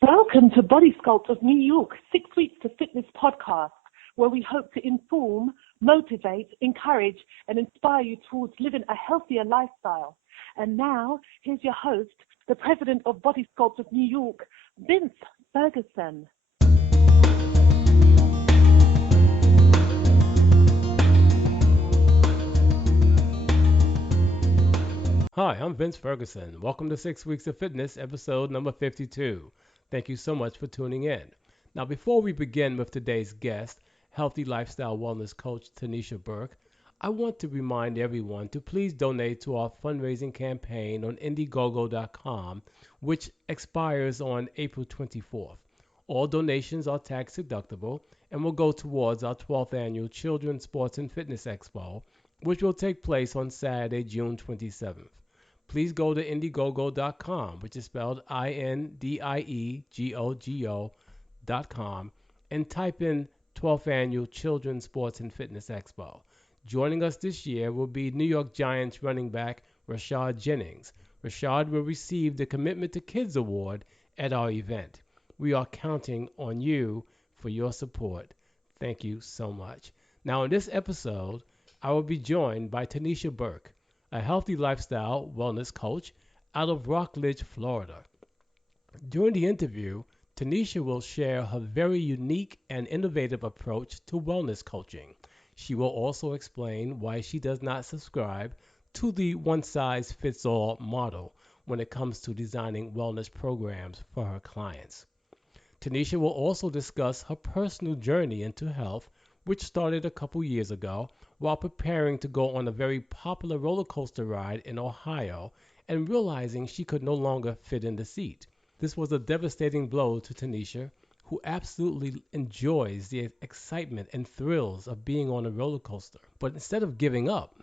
Welcome to Body Sculpt of New York, 6 Weeks to Fitness podcast, where we hope to inform, motivate, encourage, and inspire you towards living a healthier lifestyle. And now, here's your host, the president of Body Sculpt of New York, Vince Ferguson. Hi, I'm Vince Ferguson. Welcome to 6 Weeks of Fitness, episode number 52. Thank you so much for tuning in. Now, before we begin with today's guest, healthy lifestyle wellness coach Tanisha Burke, I want to remind everyone to please donate to our fundraising campaign on Indiegogo.com, which expires on April 24th. All donations are tax deductible and will go towards our 12th annual Children's Sports and Fitness Expo, which will take place on Saturday, June 27th. Please go to Indiegogo.com, which is spelled Indiegogo.com, and type in 12th Annual Children's Sports and Fitness Expo. Joining us this year will be New York Giants running back Rashad Jennings. Rashad will receive the Commitment to Kids Award at our event. We are counting on you for your support. Thank you so much. Now, in this episode, I will be joined by Tanisha Burke, a healthy lifestyle wellness coach out of Rockledge, Florida. During the interview, Tanisha will share her very unique and innovative approach to wellness coaching. She will also explain why she does not subscribe to the one-size-fits-all model when it comes to designing wellness programs for her clients. Tanisha will also discuss her personal journey into health, which started a couple years ago while preparing to go on a very popular roller coaster ride in Ohio and realizing she could no longer fit in the seat. This was a devastating blow to Tanisha, who absolutely enjoys the excitement and thrills of being on a roller coaster. But instead of giving up,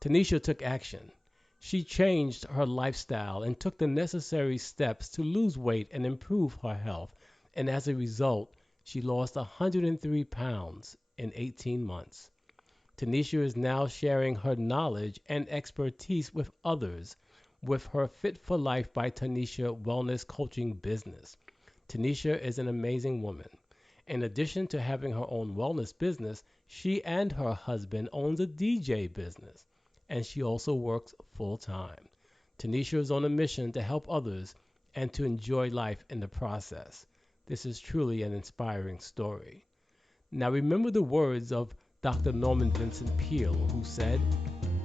Tanisha took action. She changed her lifestyle and took the necessary steps to lose weight and improve her health. And as a result, she lost 103 pounds in 18 months. Tanisha is now sharing her knowledge and expertise with others with her Fit for Life by Tanisha wellness coaching business. Tanisha is an amazing woman. In addition to having her own wellness business, she and her husband owns a DJ business, and she also works full time. Tanisha is on a mission to help others and to enjoy life in the process. This is truly an inspiring story. Now remember the words of Dr. Norman Vincent Peale, who said,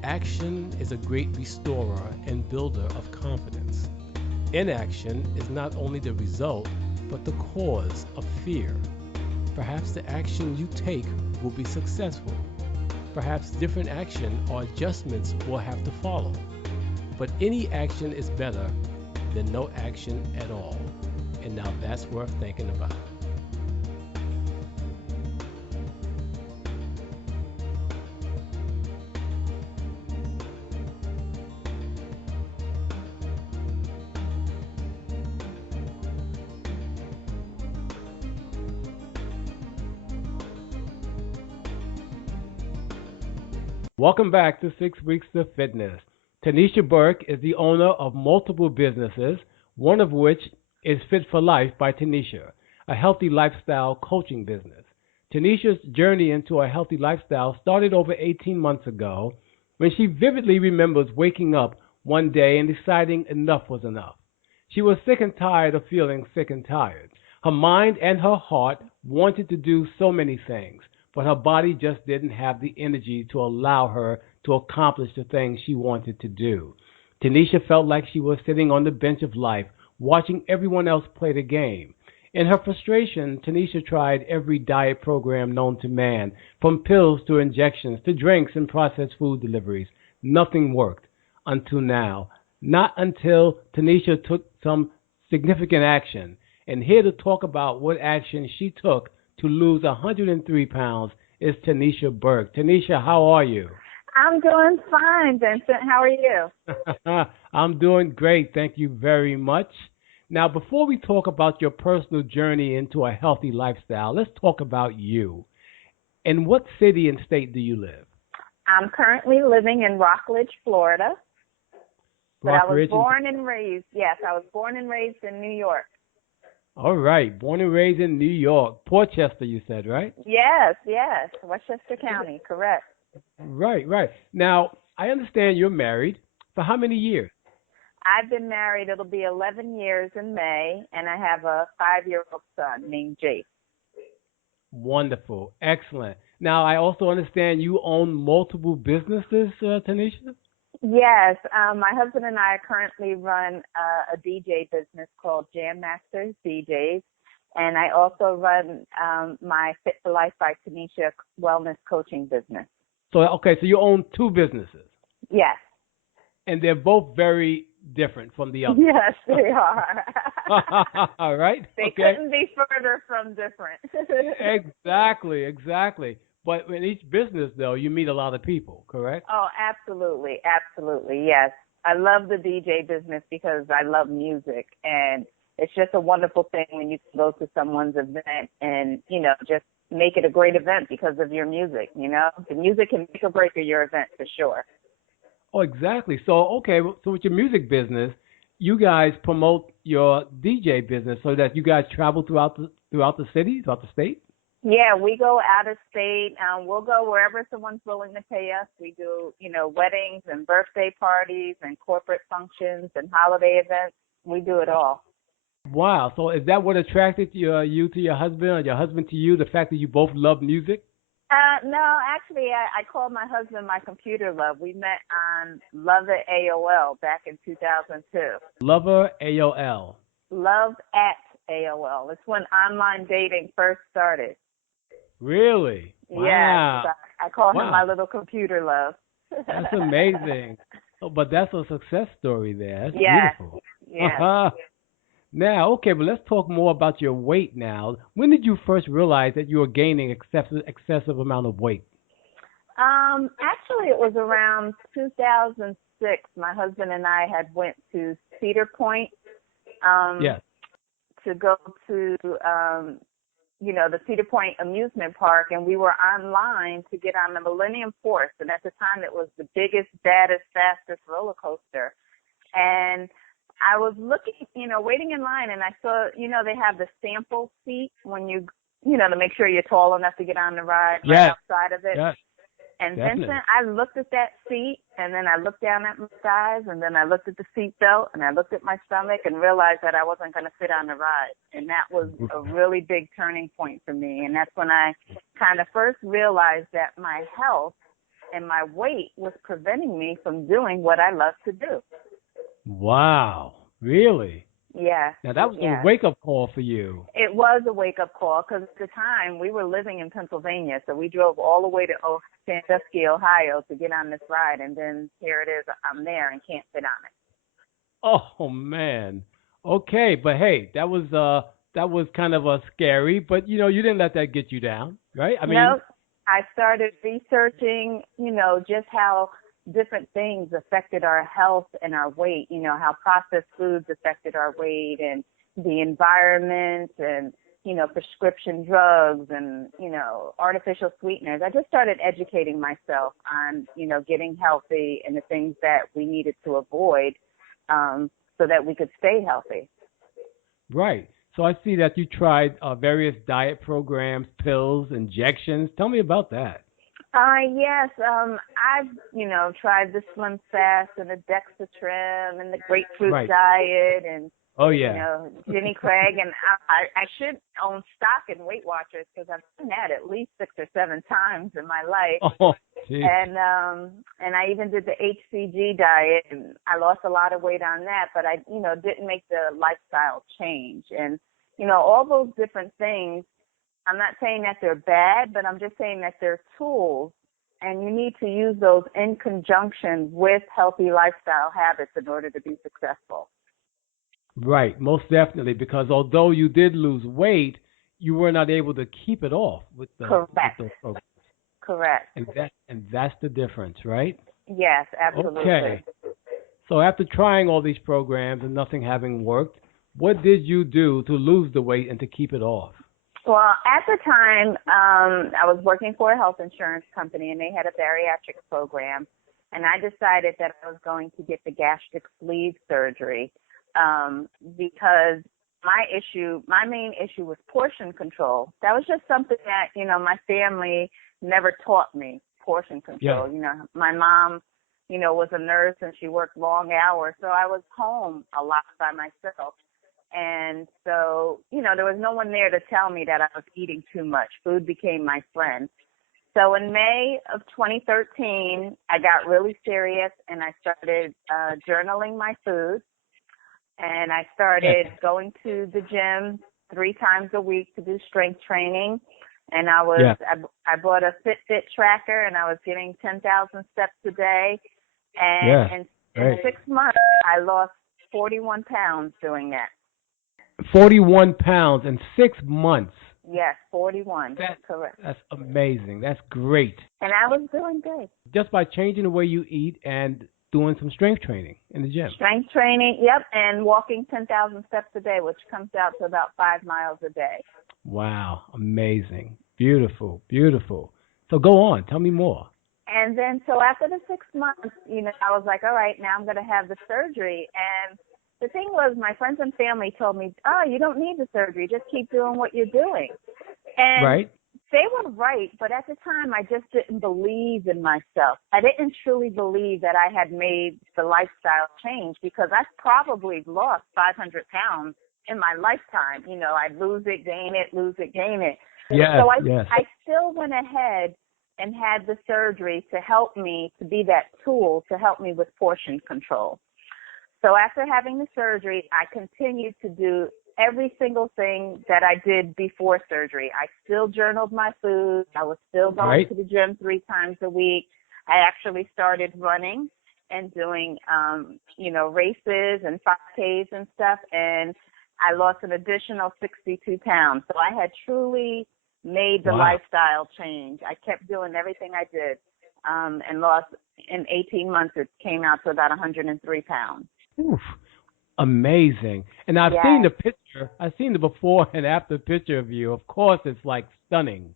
"Action is a great restorer and builder of confidence. Inaction is not only the result, but the cause of fear. Perhaps the action you take will be successful. Perhaps different action or adjustments will have to follow. But any action is better than no action at all." And now that's worth thinking about. Welcome back to 6 Weeks of Fitness. Tanisha Burke is the owner of multiple businesses, one of which is Fit for Life by Tanisha, a healthy lifestyle coaching business. Tanisha's journey into a healthy lifestyle started over 18 months ago when she vividly remembers waking up one day and deciding enough was enough. She was sick and tired of feeling sick and tired. Her mind and her heart wanted to do so many things, but her body just didn't have the energy to allow her to accomplish the things she wanted to do. Tanisha felt like she was sitting on the bench of life, watching everyone else play the game. In her frustration, Tanisha tried every diet program known to man, from pills to injections to drinks and processed food deliveries. Nothing worked until now. Not until Tanisha took some significant action. And here to talk about what action she took to lose 103 pounds is Tanisha Burke. Tanisha, how are you? I'm doing fine, Vincent. How are you? I'm doing great. Thank you very much. Now, before we talk about your personal journey into a healthy lifestyle, let's talk about you. In what city and state do you live? I'm currently living in Rockledge, Florida. But I was Rockridge born and raised, yes, I was born and raised in New York. All right. Born and raised in New York. Portchester, you said, right? Yes, yes. Westchester County, correct. Right, right. Now, I understand you're married. For how many years? I've been married, it'll be 11 years in May, and I have a 5-year-old son named Jake. Wonderful. Excellent. Now, I also understand you own multiple businesses, Tanisha? Yes, my husband and I currently run a DJ business called Jam Masters DJs, and I also run my Fit for Life by Tanisha wellness coaching business. So, okay, so you own two businesses, Yes. and they're both very different from the other. Yes, they are. All right? They Okay. couldn't be further from different. Exactly, exactly. But in each business, though, you meet a lot of people, correct? Oh, absolutely, absolutely, yes. I love the DJ business because I love music, and it's just a wonderful thing when you can go to someone's event and, just make it a great event because of your music, The music can make or break your event for sure. Oh, exactly. So, okay, so with your music business, you guys promote your DJ business so that you guys travel throughout the city, throughout the state? Yeah, we go out of state. We'll go wherever someone's willing to pay us. We do, weddings and birthday parties and corporate functions and holiday events. We do it all. Wow. So is that what attracted you to your husband or your husband to you, the fact that you both love music? No, actually, I called my husband my computer love. We met on Love at AOL back in 2002. Lover AOL. Love at AOL. It's when online dating first started. Really? Wow. Yes, I call him Wow. my little computer love. That's amazing. Oh, but that's a success story there. That's beautiful. Yeah. Now, okay, but let's talk more about your weight now. When did you first realize that you were gaining excessive amount of weight? Actually, it was around 2006. My husband and I had went to Cedar Point. Yes. To go to, the Cedar Point amusement park, and we were online to get on the Millennium Force. And at the time, it was the biggest, baddest, fastest roller coaster. And I was looking, waiting in line, and I saw, they have the sample seat when you, to make sure you're tall enough to get on the ride right outside of it. Yes. And Definitely. Vincent, I looked at that seat, and then I looked down at my thighs, and then I looked at the seat belt, and I looked at my stomach, and realized that I wasn't going to fit on the ride. And that was a really big turning point for me. And that's when I kind of first realized that my health and my weight was preventing me from doing what I love to do. Wow. Really? Yeah. Now, that was a wake-up call for you. It was a wake-up call because at the time we were living in Pennsylvania, so we drove all the way to Sandusky, Ohio to get on this ride, and then here it is, I'm there and can't fit on it. Oh, man. Okay, but hey, that was kind of scary, but, you didn't let that get you down, right? No, I started researching, just how different things affected our health and our weight, how processed foods affected our weight and the environment and, prescription drugs and, artificial sweeteners. I just started educating myself on, getting healthy and the things that we needed to avoid so that we could stay healthy. Right. So I see that you tried various diet programs, pills, injections. Tell me about that. Yes, I've, tried the Slim Fast and the Dexatrim and the grapefruit diet and, Jenny Craig. And I should own stock in Weight Watchers because I've done that at least 6 or 7 times in my life. Oh, geez. And I even did the HCG diet and I lost a lot of weight on that, but I, didn't make the lifestyle change. And, all those different things, I'm not saying that they're bad, but I'm just saying that they're tools, and you need to use those in conjunction with healthy lifestyle habits in order to be successful. Right, most definitely, because although you did lose weight, you were not able to keep it off with the Correct. With those programs. Correct. And that's the difference, right? Yes, absolutely. Okay. So after trying all these programs and nothing having worked, what did you do to lose the weight and to keep it off? Well, at the time, I was working for a health insurance company, and they had a bariatric program, and I decided that I was going to get the gastric sleeve surgery because my main issue was portion control. That was just something that, my family never taught me, portion control. Yeah. My mom, was a nurse and she worked long hours, so I was home a lot by myself. And so, there was no one there to tell me that I was eating too much. Food became my friend. So in May of 2013, I got really serious and I started journaling my food. And I started going to the gym 3 times a week to do strength training. And I bought a Fitbit tracker and I was getting 10,000 steps a day. And in 6 months, I lost 41 pounds doing that. 41 pounds in 6 months. Yes, 41. Correct. That's amazing. That's great. And I was doing good. Just by changing the way you eat and doing some strength training in the gym. Strength training, yep, and walking 10,000 steps a day, which comes out to about 5 miles a day. Wow, amazing. Beautiful, beautiful. So go on. Tell me more. And then, so after the 6 months, I was like, all right, now I'm going to have the surgery. And the thing was, my friends and family told me, oh, you don't need the surgery. Just keep doing what you're doing. And right. They were right, but at the time, I just didn't believe in myself. I didn't truly believe that I had made the lifestyle change because I probably lost 500 pounds in my lifetime. I'd lose it, gain it, lose it, gain it. Yes, so yes. I still went ahead and had the surgery to help me, to be that tool to help me with portion control. So after having the surgery, I continued to do every single thing that I did before surgery. I still journaled my food. I was still going to the gym 3 times a week. I actually started running and doing, races and 5Ks and stuff. And I lost an additional 62 pounds. So I had truly made the lifestyle change. I kept doing everything I did and lost, in 18 months, it came out to about 103 pounds. Oof. Amazing. And I've seen the picture. I've seen the before and after picture of you. Of course, it's like stunning.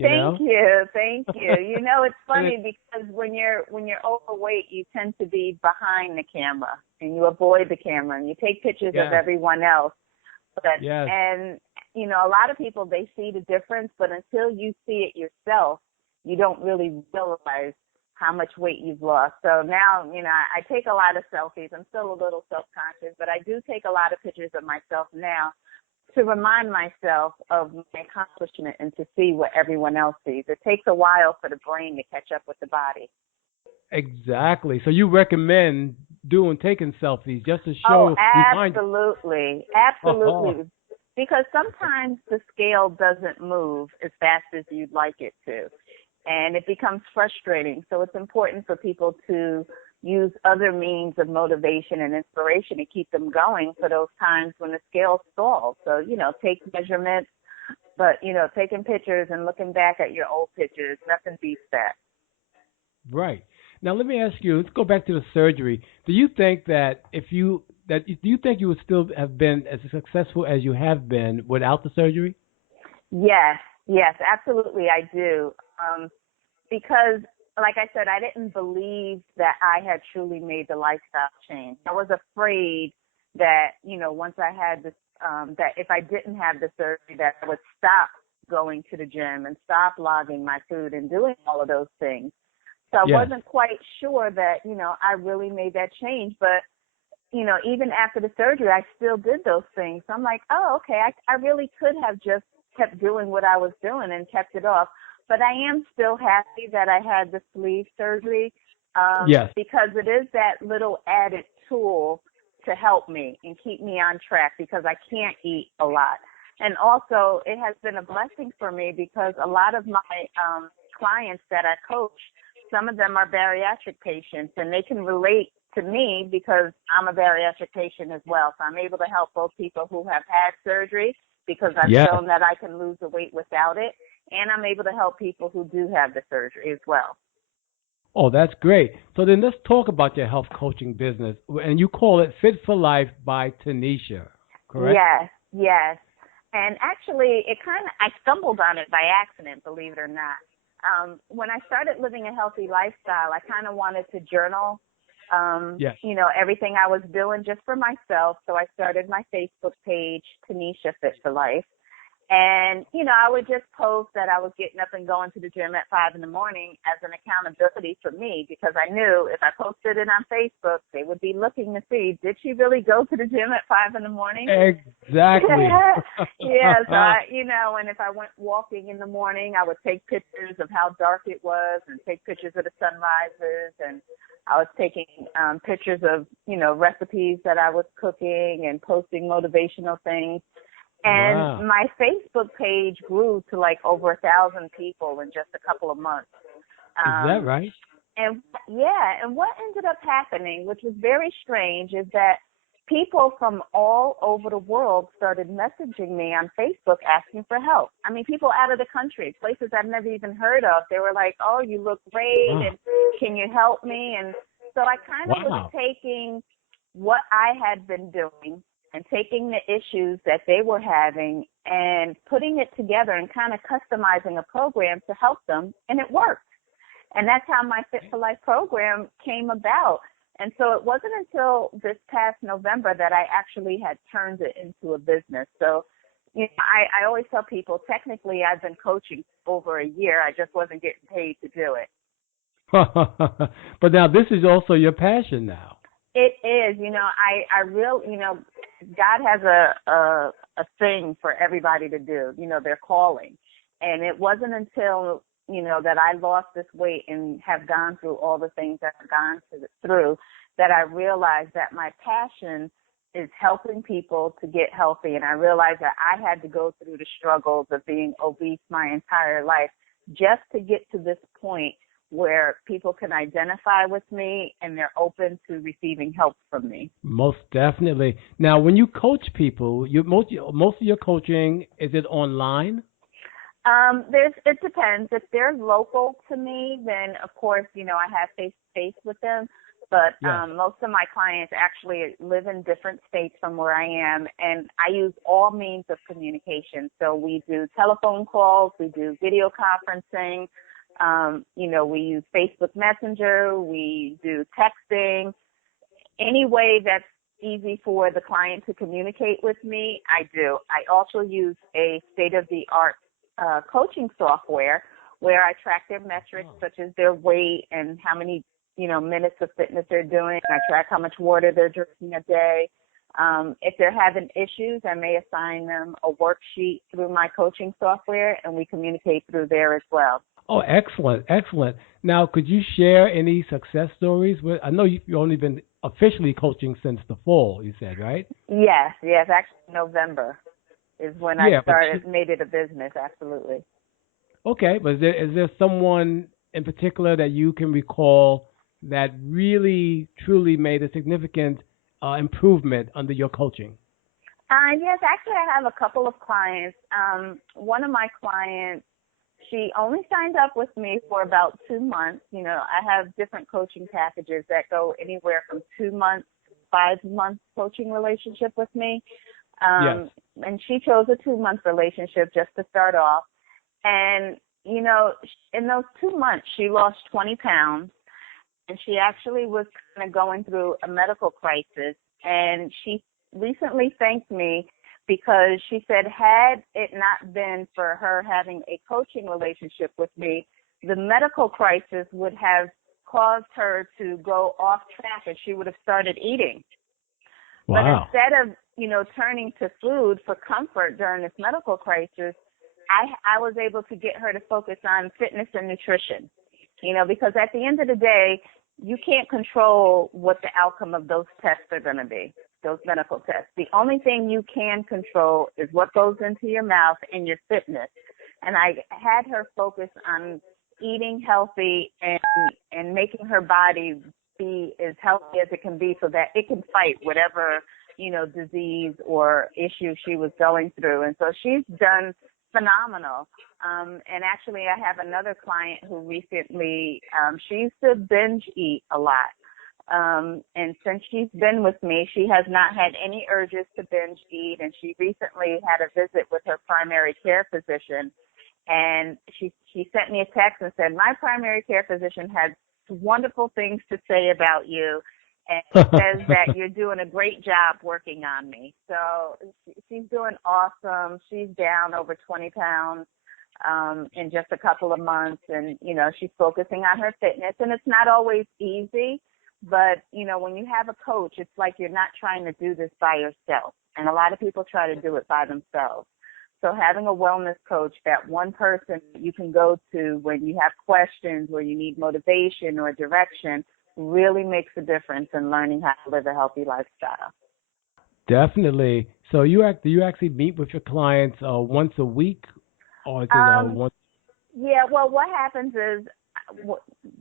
Thank you. It's funny because when you're overweight, you tend to be behind the camera and you avoid the camera and you take pictures of everyone else. And a lot of people, they see the difference, but until you see it yourself, you don't really realize how much weight you've lost. So now, I take a lot of selfies. I'm still a little self-conscious, but I do take a lot of pictures of myself now to remind myself of my accomplishment and to see what everyone else sees. It takes a while for the brain to catch up with the body. Exactly. So you recommend taking selfies just to show. Oh, absolutely. Absolutely. Because sometimes the scale doesn't move as fast as you'd like it to. And it becomes frustrating. So it's important for people to use other means of motivation and inspiration to keep them going for those times when the scale stalls. So, take measurements, but, taking pictures and looking back at your old pictures, nothing beats that. Right. Now, let me ask you, let's go back to the surgery. Do you think that do you think you would still have been as successful as you have been without the surgery? Yes, absolutely, I do. Because, like I said, I didn't believe that I had truly made the lifestyle change. I was afraid that, once I had this, that if I didn't have the surgery, that I would stop going to the gym and stop logging my food and doing all of those things. So I wasn't quite sure that, I really made that change. But, even after the surgery, I still did those things. So I'm like, oh, okay, I really could have just kept doing what I was doing and kept it off. But I am still happy that I had the sleeve surgery because it is that little added tool to help me and keep me on track because I can't eat a lot. And also, it has been a blessing for me because a lot of my clients that I coach, some of them are bariatric patients, and they can relate to me because I'm a bariatric patient as well. So I'm able to help both people who have had surgery because I've shown that I can lose the weight without it. And I'm able to help people who do have the surgery as well. Oh, that's great. So then let's talk about your health coaching business. And you call it Fit for Life by Tanisha, correct? Yes. And actually, I stumbled on it by accident, believe it or not. When I started living a healthy lifestyle, I kind of wanted to journal Yes. Everything I was doing just for myself. So I started my Facebook page, Tanisha Fit for Life. And, I would just post that I was getting up and going to the gym at 5 in the morning as an accountability for me, because I knew if I posted it on Facebook, they would be looking to see, did she really go to the gym at 5 in the morning? Exactly. Yeah, so and if I went walking in the morning, I would take pictures of how dark it was and take pictures of the sunrises, and I was taking pictures of, recipes that I was cooking and posting motivational things. And Wow. my Facebook page grew to like over 1,000 people in just a couple of months. Is that right? And what ended up happening, which was very strange, is that people from all over the world started messaging me on Facebook asking for help. I mean, people out of the country, places I've never even heard of. They were like, "Oh, you look great, Wow. and can you help me?" And so I kind of was taking what I had been doing and taking the issues that they were having and putting it together and kind of customizing a program to help them, and it worked. And that's how my Fit for Life program came about. And so it wasn't until this past November that I actually had turned it into a business. So, I always tell people, technically I've been coaching over a year. I just wasn't getting paid to do it. But now this is also your passion now. It is. I really, God has a thing for everybody to do, their calling. And it wasn't until, that I lost this weight and have gone through all the things that I've gone through that I realized that my passion is helping people to get healthy. And I realized that I had to go through the struggles of being obese my entire life just to get to this point where people can identify with me and they're open to receiving help from me. Most definitely. Now, when you coach people, most of your coaching, is it online? It depends. If they're local to me, then of course, I have face-to-face with them. But most of my clients actually live in different states from where I am, and I use all means of communication. So we do telephone calls, we do video conferencing, we use Facebook Messenger, we do texting. Any way that's easy for the client to communicate with me, I do. I also use a state-of-the-art coaching software where I track their metrics, such as their weight and how many, minutes of fitness they're doing. I track how much water they're drinking a day. If they're having issues, I may assign them a worksheet through my coaching software, and we communicate through there as well. Oh, excellent, excellent. Now, could you share any success stories? I know you've only been officially coaching since the fall, you said, right? Yes, actually November is when I made it a business, absolutely. Okay, but is there someone in particular that you can recall that really, truly made a significant improvement under your coaching? Yes, actually I have a couple of clients. One of my clients, she only signed up with me for about 2 months. I have different coaching packages that go anywhere from 2 months, 5 months coaching relationship with me. Yes. And she chose a 2-month relationship just to start off. And, in those 2 months, she lost 20 pounds. And she actually was kind of going through a medical crisis. And she recently thanked me because she said, had it not been for her having a coaching relationship with me, the medical crisis would have caused her to go off track and she would have started eating. Wow. But instead of, turning to food for comfort during this medical crisis, I was able to get her to focus on fitness and nutrition, because at the end of the day, you can't control what the outcome of those tests are going to be, those medical tests. The only thing you can control is what goes into your mouth and your fitness. And I had her focus on eating healthy and making her body be as healthy as it can be so that it can fight whatever, disease or issue she was going through. And so she's done phenomenal. And actually I have another client who recently, she used to binge eat a lot. And since she's been with me, she has not had any urges to binge eat. And she recently had a visit with her primary care physician. And she sent me a text and said, my primary care physician had wonderful things to say about you. And she says that you're doing a great job working on me. So she's doing awesome. She's down over 20 pounds in just a couple of months. And, you know, she's focusing on her fitness. And it's not always easy. But, you know, when you have a coach, it's like you're not trying to do this by yourself. And a lot of people try to do it by themselves. So having a wellness coach, that one person you can go to when you have questions or you need motivation or direction, really makes a difference in learning how to live a healthy lifestyle. Definitely. So do you actually meet with your clients once a week, or is it once? Yeah, well, what happens is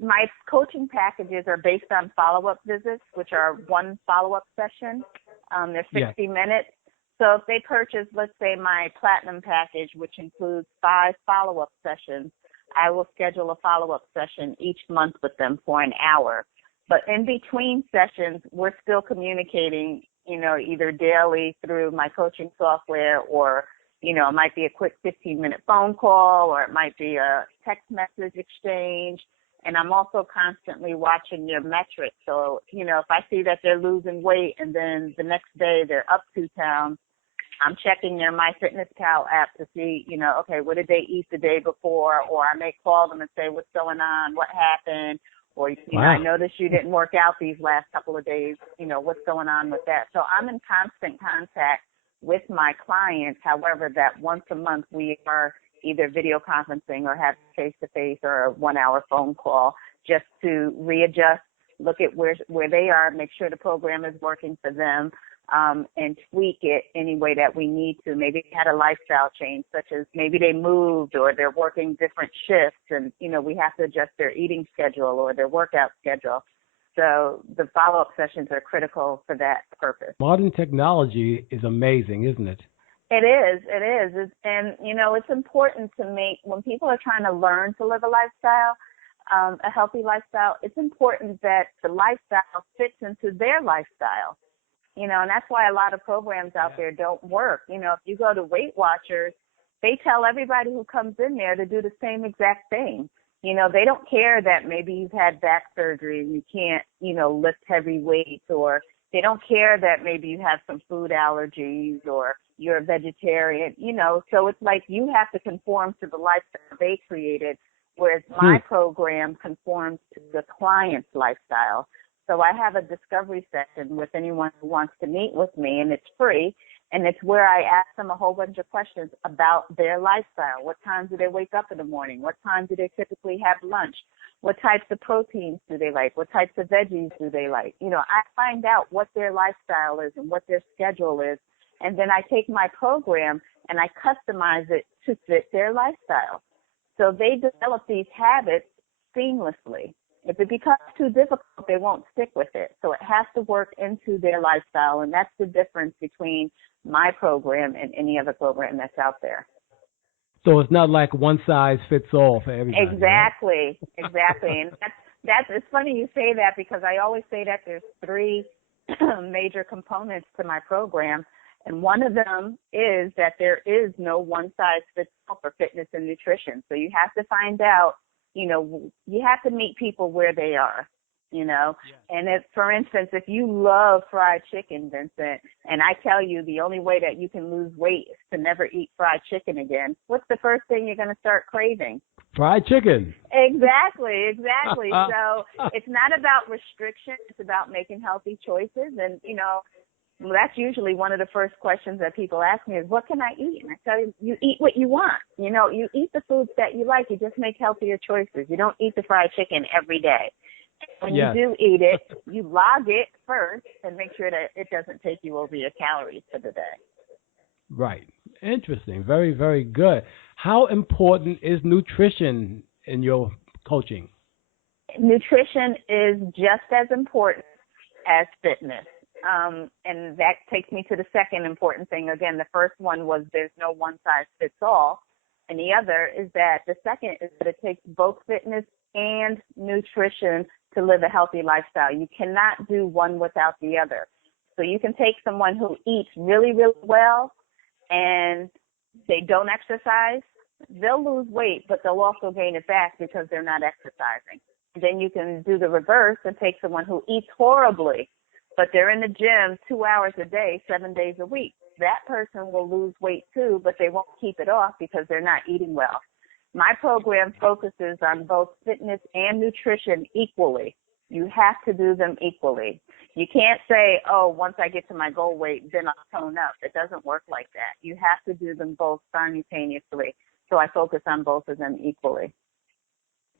my coaching packages are based on follow-up visits, which are one follow-up session. They're 60 minutes. So if they purchase, let's say, my platinum package, which includes 5 follow-up sessions, I will schedule a follow-up session each month with them for an hour. But in between sessions, we're still communicating, you know, either daily through my coaching software, or, you know, it might be a quick 15-minute phone call, or it might be a text message exchange. And I'm also constantly watching your metrics. So, you know, if I see that they're losing weight and then the next day they're up 2 pounds, I'm checking their MyFitnessPal app to see, you know, okay, what did they eat the day before? Or I may call them and say, what's going on? What happened? Or, you know, I noticed you didn't work out these last couple of days. You know, what's going on with that? So I'm in constant contact with my clients. However, that once a month we are either video conferencing or have face-to-face or a 1-hour phone call just to readjust, look at where they are, make sure the program is working for them, and tweak it any way that we need to. Maybe they had a lifestyle change, such as maybe they moved or they're working different shifts, and, you know, we have to adjust their eating schedule or their workout schedule. So the follow-up sessions are critical for that purpose. Modern technology is amazing, isn't it? It is. And, you know, it's important to make, when people are trying to learn to live a lifestyle, a healthy lifestyle, it's important that the lifestyle fits into their lifestyle. You know, and that's why a lot of programs out there don't work. You know, if you go to Weight Watchers, they tell everybody who comes in there to do the same exact thing. You know, they don't care that maybe you've had back surgery and you can't, you know, lift heavy weights, or they don't care that maybe you have some food allergies or you're a vegetarian, you know. So it's like you have to conform to the lifestyle they created, whereas my program conforms to the client's lifestyle. So I have a discovery session with anyone who wants to meet with me, and it's free. And it's where I ask them a whole bunch of questions about their lifestyle. What time do they wake up in the morning? What time do they typically have lunch? What types of proteins do they like? What types of veggies do they like? You know, I find out what their lifestyle is and what their schedule is. And then I take my program and I customize it to fit their lifestyle. So they develop these habits seamlessly. If it becomes too difficult, they won't stick with it. So it has to work into their lifestyle, and that's the difference between my program and any other program that's out there. So it's not like one size fits all for everybody. Exactly, right? Exactly. And that's it's funny you say that, because I always say that there's 3 major components to my program. And one of them is that there is no one size fits all for fitness and nutrition. So you have to find out, you know, you have to meet people where they are, you know. Yeah. And if, for instance, if you love fried chicken, Vincent, and I tell you the only way that you can lose weight is to never eat fried chicken again, what's the first thing you're going to start craving? Fried chicken. Exactly. So it's not about restriction. It's about making healthy choices. And, you know, that's usually one of the first questions that people ask me is, what can I eat? And I tell you, you eat what you want. You know, you eat the foods that you like. You just make healthier choices. You don't eat the fried chicken every day. When you do eat it, you log it first and make sure that it doesn't take you over your calories for the day. Right. Interesting. Very, very good. How important is nutrition in your coaching? Nutrition is just as important as fitness. And that takes me to the second important thing. Again, the first one was there's no one size fits all. And the other is that the second is that it takes both fitness and nutrition to live a healthy lifestyle. You cannot do one without the other. So you can take someone who eats really, really well and they don't exercise. They'll lose weight, but they'll also gain it back because they're not exercising. Then you can do the reverse and take someone who eats horribly, but they're in the gym 2 hours a day, 7 days a week. That person will lose weight too, but they won't keep it off because they're not eating well. My program focuses on both fitness and nutrition equally. You have to do them equally. You can't say, oh, once I get to my goal weight, then I'll tone up. It doesn't work like that. You have to do them both simultaneously. So I focus on both of them equally.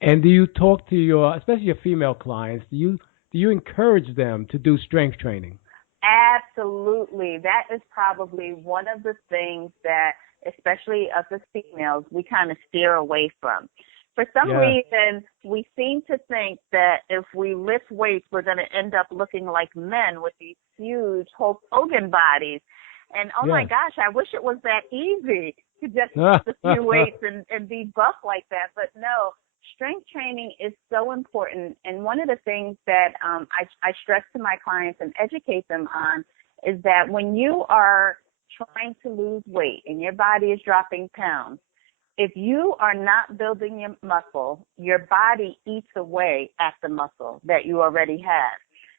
And do you talk to your, especially your female clients, do you encourage them to do strength training? Absolutely. That is probably one of the things that, especially us as females, we kind of steer away from. For some reason, we seem to think that if we lift weights, we're going to end up looking like men with these huge Hulk Hogan bodies. And, oh, my gosh, I wish it was that easy to just lift a few weights and be buff like that. But, no, strength training is so important. And one of the things that I stress to my clients and educate them on is that when you are trying to lose weight and your body is dropping pounds, if you are not building your muscle, your body eats away at the muscle that you already have.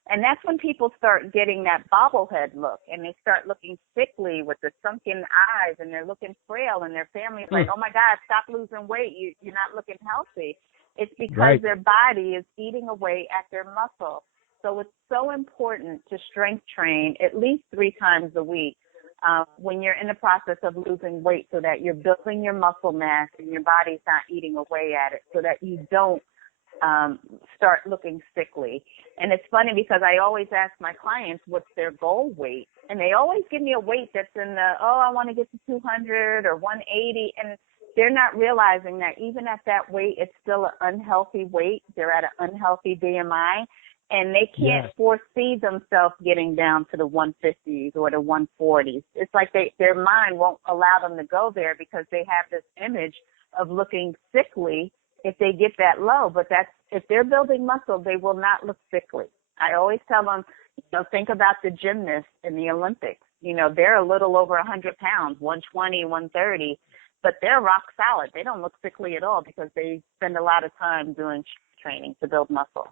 And that's when people start getting that bobblehead look, and they start looking sickly with the sunken eyes, and they're looking frail, and their family's like, oh, my God, stop losing weight. You're not looking healthy. It's because their body is eating away at their muscle. So it's so important to strength train at least 3 times a week when you're in the process of losing weight, so that you're building your muscle mass and your body's not eating away at it, so that you don't start looking sickly. And it's funny because I always ask my clients what's their goal weight, and they always give me a weight that's in the, I want to get to 200 or 180, and they're not realizing that even at that weight, it's still an unhealthy weight. They're at an unhealthy BMI, and they can't foresee themselves getting down to the 150s or the 140s. It's like their mind won't allow them to go there because they have this image of looking sickly if they get that low. But if they're building muscle, they will not look sickly. I always tell them, think about the gymnasts in the Olympics. They're a little over 100 pounds, 120, 130, but they're rock solid. They don't look sickly at all because they spend a lot of time doing training to build muscle.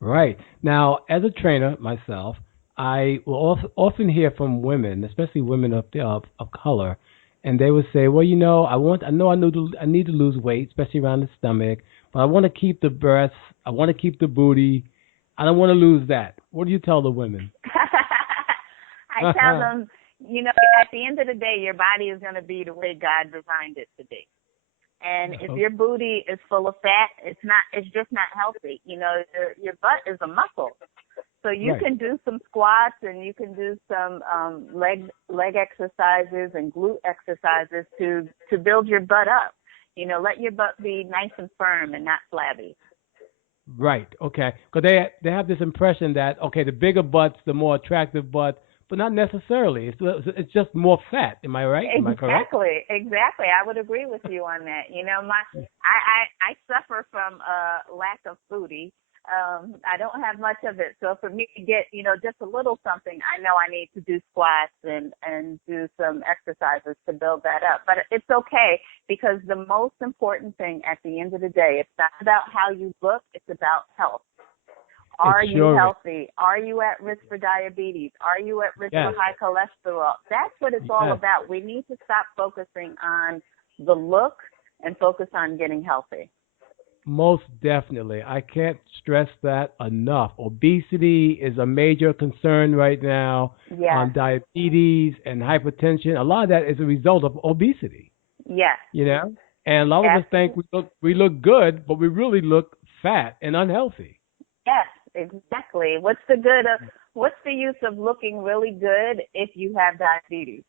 Right. Now, as a trainer myself, I will often hear from women, especially women of color, and they would say, well, I need to lose weight, especially around the stomach, but I want to keep the breasts, I want to keep the booty, I don't want to lose that. What do you tell the women? I tell them, at the end of the day, your body is going to be the way God designed it to be. And if your booty is full of fat, it's just not healthy. Your butt is a muscle. So you can do some squats, and you can do some leg exercises and glute exercises to build your butt up. Let your butt be nice and firm and not flabby. Right. Okay. Because they have this impression that, the bigger butts, the more attractive butt, but not necessarily. It's just more fat. Am I right? Am I correct? Exactly. I would agree with you on that. I suffer from lack of booty. I don't have much of it. So for me to get, just a little something, I know I need to do squats and do some exercises to build that up. But it's okay, because the most important thing at the end of the day, it's not about how you look, it's about health. Are you healthy? Are you at risk for diabetes? Are you at risk for high cholesterol? That's what it's all about. We need to stop focusing on the look and focus on getting healthy. Most definitely. I can't stress that enough. Obesity is a major concern right now. Diabetes and hypertension. A lot of that is a result of obesity. Yes. And a lot of us think we look good, but we really look fat and unhealthy. Yes, exactly. What's the use of looking really good if you have diabetes?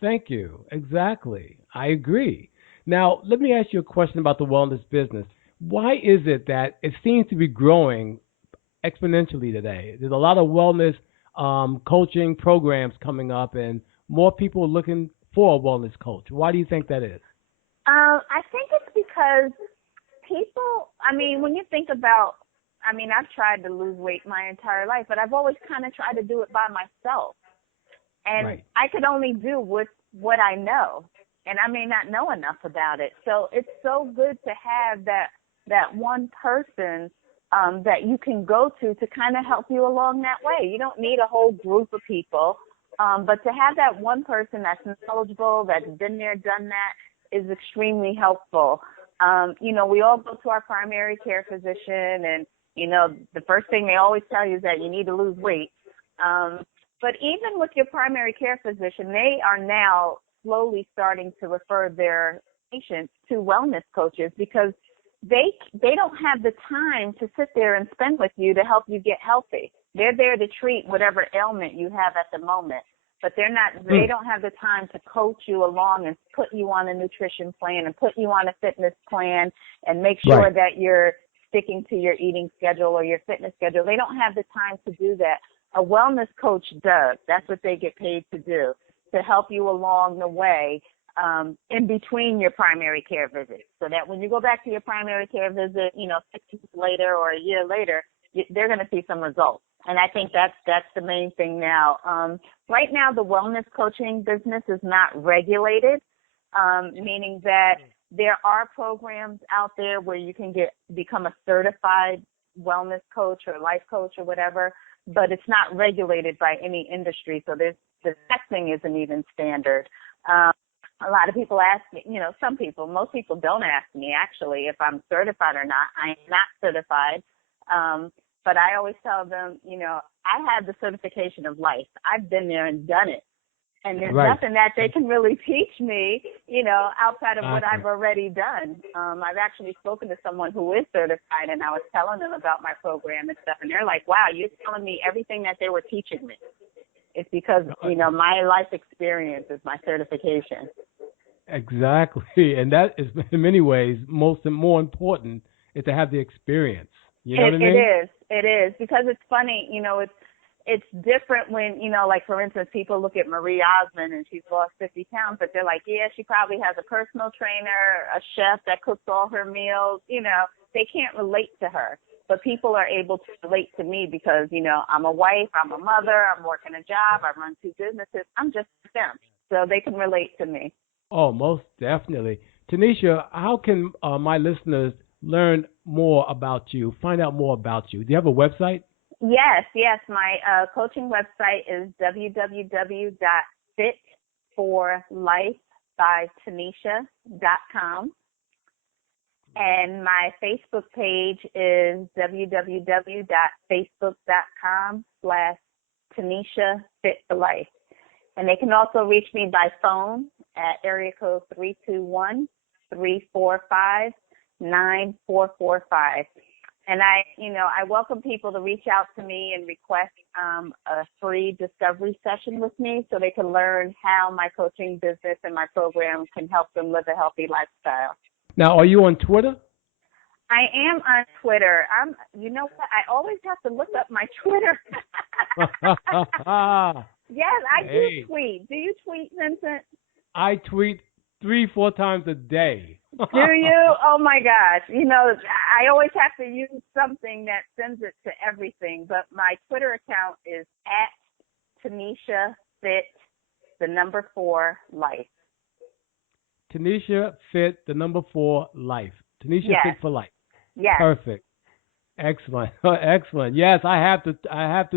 Thank you. Exactly. I agree. Now, let me ask you a question about the wellness business. Why is it that it seems to be growing exponentially today? There's a lot of wellness coaching programs coming up, and more people looking for a wellness coach. Why do you think that is? I think it's because people, when you think about, I've tried to lose weight my entire life, but I've always kind of tried to do it by myself. And I could only do with what I know. And I may not know enough about it. So it's so good to have that that one person that you can go to kind of help you along that way. You don't need a whole group of people, but to have that one person that's knowledgeable, that's been there, done that, is extremely helpful. We all go to our primary care physician, and, the first thing they always tell you is that you need to lose weight. But even with your primary care physician, they are now slowly starting to refer their patients to wellness coaches because they don't have the time to sit there and spend with you to help you get healthy. They're there to treat whatever ailment you have at the moment, but they don't have the time to coach you along and put you on a nutrition plan and put you on a fitness plan and make sure that you're sticking to your eating schedule or your fitness schedule. They don't have the time to do that. A wellness coach does. That's what they get paid to do, to help you along the way in between your primary care visits, so that when you go back to your primary care visit, 6 months later or a year later, they're going to see some results. And I think that's the main thing now. Right now, the wellness coaching business is not regulated, meaning that there are programs out there where you can become a certified wellness coach or life coach or whatever, but it's not regulated by any industry. So the testing isn't even standard. A lot of people ask me, most people don't ask me actually if I'm certified or not. I am not certified. But I always tell them, I have the certification of life. I've been there and done it. And there's nothing that they can really teach me, outside of what I've already done. I've actually spoken to someone who is certified, and I was telling them about my program and stuff, and they're like, wow, you're telling me everything that they were teaching me. It's because, my life experience is my certification. Exactly. And that is, in many ways, more important is to have the experience. You know what I mean? It is. Because it's funny, it's different when, like, for instance, people look at Marie Osmond and she's lost 50 pounds, but they're like, yeah, she probably has a personal trainer, a chef that cooks all her meals. They can't relate to her. But people are able to relate to me because, I'm a wife, I'm a mother, I'm working a job, I run 2 businesses. I'm just them. So they can relate to me. Oh, most definitely. Tanisha, how can my listeners learn more about you, find out more about you? Do you have a website? Yes. My coaching website is www.fitforlifebytanisha.com. And my Facebook page is www.facebook.com/Tanisha Fit for Life. And they can also reach me by phone at area code 321-345-9445. And I welcome people to reach out to me and request a free discovery session with me so they can learn how my coaching business and my program can help them live a healthy lifestyle. Now, are you on Twitter? I am on Twitter. You know what? I always have to look up my Twitter. Yes, I do tweet. Do you tweet, Vincent? I tweet 3-4 times a day. Do you? Oh my gosh. I always have to use something that sends it to everything. But my Twitter account is @Tanisha Fit 4 Life. Tanisha Fit 4 Life. Tanisha Fit for Life. Yes. Perfect. Excellent. Excellent. Yes, I have to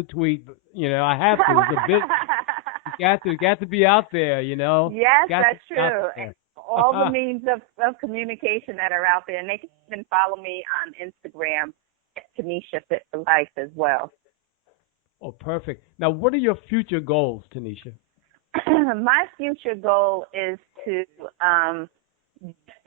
tweet. I have to. It's a bit. You got to be out there. Yes, that's true. All the means of communication that are out there, and they can even follow me on Instagram at Tanisha Fit for Life as well. Oh, perfect. Now, what are your future goals, Tanisha? My future goal is to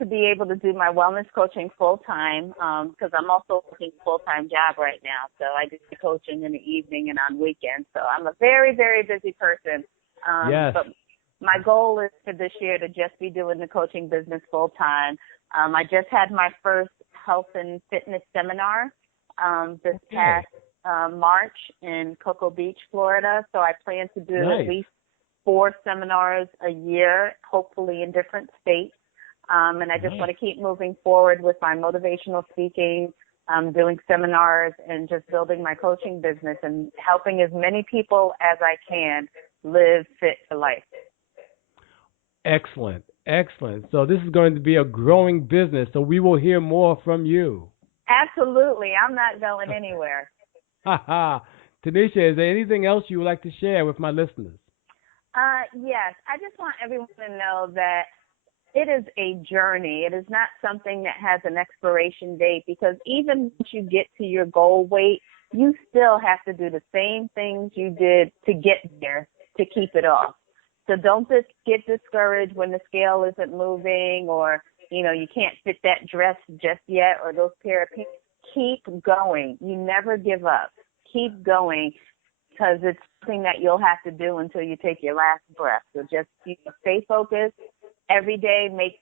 be able to do my wellness coaching full time, because I'm also working a full-time job right now. So I do the coaching in the evening and on weekends. So I'm a very, very busy person. Yes. But my goal is for this year to just be doing the coaching business full time. I just had my first health and fitness seminar this past March in Cocoa Beach, Florida. So I plan to do at least 4 seminars a year, hopefully in different states. And I just want to keep moving forward with my motivational speaking, doing seminars, and just building my coaching business and helping as many people as I can live fit for life. Excellent. Excellent. So this is going to be a growing business, so we will hear more from you. Absolutely. I'm not going anywhere. Ha ha. Tanisha, is there anything else you would like to share with my listeners? Yes. I just want everyone to know that it is a journey. It is not something that has an expiration date, because even once you get to your goal weight, you still have to do the same things you did to get there to keep it off. So don't just get discouraged when the scale isn't moving, or, you can't fit that dress just yet, or those pair of pants. Keep going. You never give up. Keep going, because it's something that you'll have to do until you take your last breath. So just stay focused. Every day, make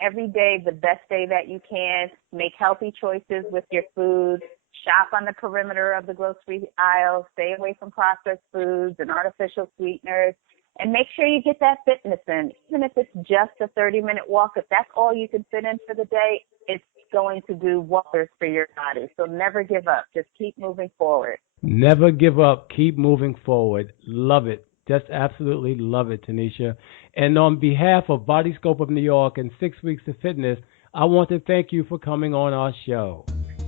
every day the best day that you can. Make healthy choices with your food. Shop on the perimeter of the grocery aisle. Stay away from processed foods and artificial sweeteners. And make sure you get that fitness in. Even if it's just a 30-minute walk, if that's all you can fit in for the day, it's going to do wonders for your body. So never give up. Just keep moving forward. Never give up. Keep moving forward. Love it. Just absolutely love it, Tanisha. And on behalf of Body Scope of New York and 6 Weeks of Fitness, I want to thank you for coming on our show.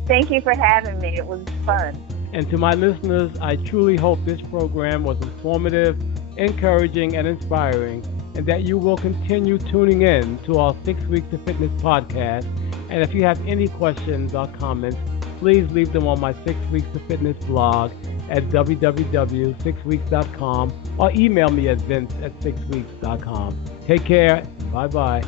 Thank you for having me. It was fun. And to my listeners, I truly hope this program was informative, encouraging, and inspiring, and that you will continue tuning in to our 6 Weeks of Fitness podcast. And if you have any questions or comments, please leave them on my 6 Weeks of Fitness blog at www.6weeks.com or email me at vince@6weeks.com. Take care. Bye-bye.